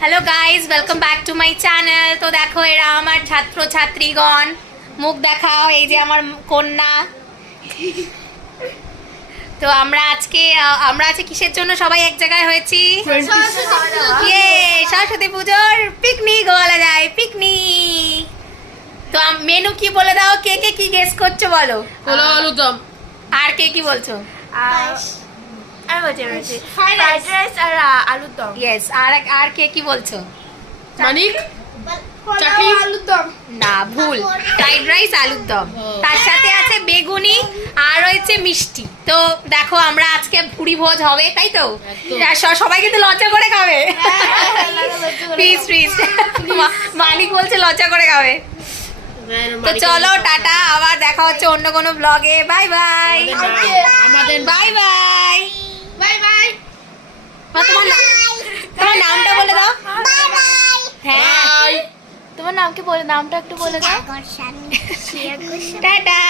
Hello guys, welcome back to my channel. তো দেখো, এরা আমার ছাত্র ছাত্রীগণ, মুখ দেখাও। এই যে আমার কন্যা। তো আমরা আজকে কিসের জন্য সবাই এক জায়গায় হয়েছি? ইয়ে, সরস্বতী পুজোর পিকনিক বলা যায়, পিকনিক। তো মেনু কি বলে দাও, কে কে কি গেস করছো বলো। পোলাও আলুর দম। আর কে কি বলছো? ফ্রাইড রাইস আর আলুর দম। ইয়েস। আর কে কি বলছো? মানিক চাকরি আলুর দম। না, ভুল। ফ্রাইড রাইস আলুর দম, তার সাথে আছে বেগুনি আর রয়েছে মিষ্টি। তো দেখো, আমরা আজকে ভুড়ি ভোজ হবে, তাই তো? সবাই কিন্তু লজ্জা করে খাবে। প্লিজ প্লিজ, মালিক বলছে লজ্জা করে খাবে। তো চলো, টাটা, আবার দেখা হচ্ছে অন্য কোনো ব্লগে। Bye bye. আমাদের বাই বাই। Bye bye. তোমার নামটা বলে দাও। হ্যাঁ, বাই। তোমার নামটা একটু বলে দাও। টাটা।